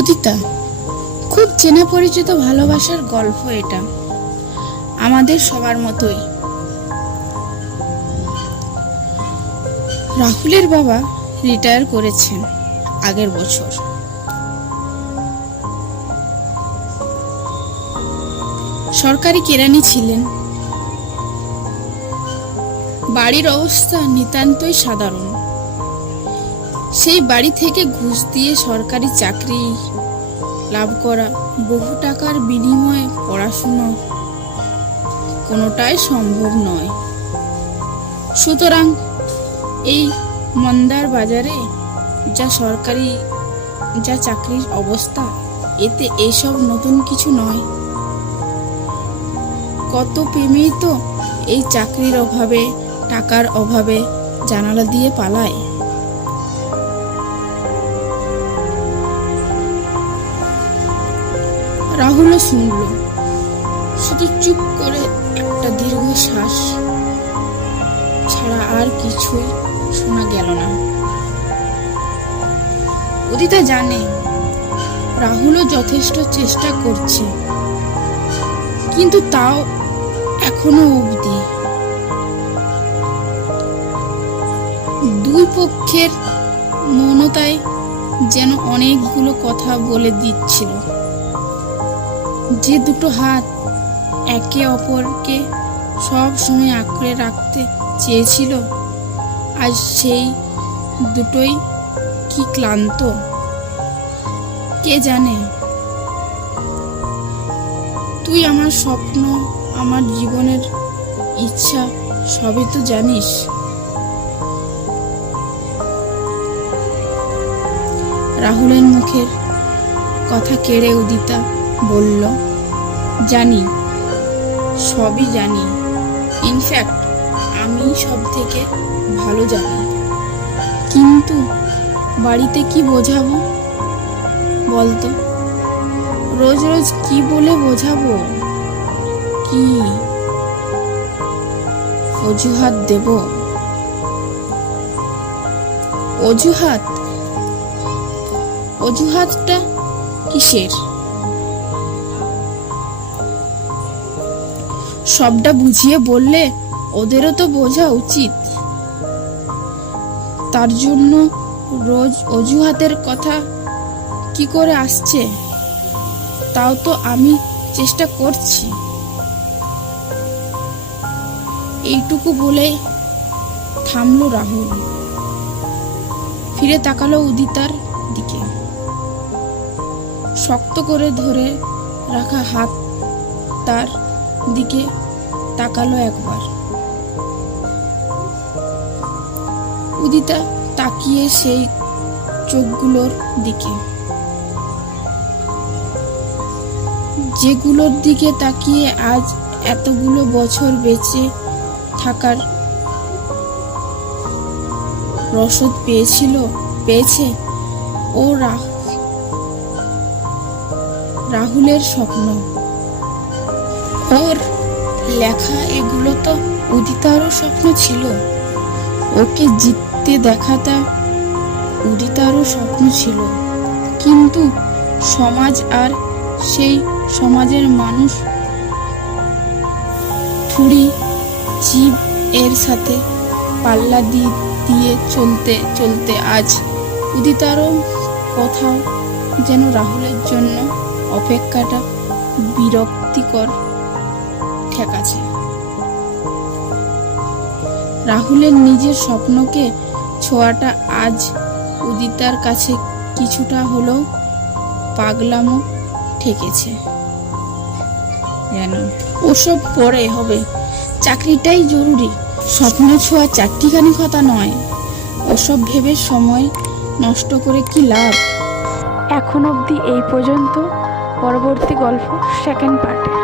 উদিতা, খুব চেনা পরিচিত ভালোবাসার গল্প এটা, আমাদের সবার মতোই। রাহুলের বাবা রিটায়ার করেছেন আগের বছর। সরকারি কেরানি ছিলেন। বাড়ির অবস্থা নিতান্তই সাধারণ। সেই বাড়ি থেকে ঘুষ দিয়ে সরকারি চাকরি লাভ করা, বহু টাকার বিনিময়ে পড়াশুনো কোনোটাই সম্ভব নয়। সুতরাং এই মন্দার বাজারে যা চাকরির অবস্থা, এতে এইসব নতুন কিছু নয়। কত প্রেমেই তো এই চাকরির অভাবে, টাকার অভাবে জানালা দিয়ে পালায়। রাহুলও শুনল, শুধু চুপ করে একটা দীর্ঘ শ্বাস ছাড়া আর কিছুই শোনা গেল না। উদিতা জানে রাহুলও যথেষ্ট চেষ্টা করছে, কিন্তু তাও এখনো অবধি দুই পক্ষের মৌনতায় যেন অনেকগুলো কথা বলে দিচ্ছিল। যে দুটো হাত একে অপরকে সব সময় আঁকড়ে রাখতে চেয়েছিল, আজ সেই দুটোই কি ক্লান্ত কে জানে। তুই আমার স্বপ্ন, আমার জীবনের ইচ্ছা সবই তো জানিস। রাহুলের মুখের কথা কেড়ে উদিতা বলল, জানি, সবই জানি। ইনফ্যাক্ট আমি সব থেকে ভালো জানি। কিন্তু বাড়িতে কি বোঝাবো বলতো? রোজ রোজ কি বলে বোঝাবো? কি অজুহাত দেব? অজুহাতটা কিসের? সবটা বুঝিয়ে বললে ওদেরও তো বোঝা উচিত। তার জন্য রোজ অজুহাতের কথা কি করে আসছে? তাও তো আমি চেষ্টা করছি। এইটুকু বলে থামলো রাহুল। ফিরে তাকালো উদিতার দিকে। শক্ত করে ধরে রাখা হাত তার দিকে তাকালো একবার। উদিতা তাকিয়ে সেই চোখগুলোর দিকে, যেগুলোর দিকে তাকিয়ে আজ এতগুলো বছর বেঁচে থাকার রসদ পেয়েছে ও রাহুলের স্বপ্ন, ওর লেখা এগুলো তো উদিতারও স্বপ্ন ছিল। ওকে জিততে দেখাটা উদিতারও স্বপ্ন ছিল। কিন্তু সমাজ আর সেই সমাজের মানুষ থুড়ি জীব এর সাথে পাল্লা দিয়ে চলতে চলতে আজ উদিতারও কোথাও যেন রাহুলের জন্য অপেক্ষাটা বিরক্তিকর ঠেকাছে। রাহুলের নিজের স্বপ্নকে ছোঁয়াটা আজ উদিতার কাছে কিছুটা হলেও পাগলামো ঠেকেছে। যেন ওসব পরে হবে, চাকরিটাই জরুরি। স্বপ্ন ছোঁয়া চারটিখানি কথা নয়। ওসব ভেবে সময় নষ্ট করে কি লাভ? এখন অবধি এই পর্যন্ত। পরবর্তী গল্প সেকেন্ড পার্টে।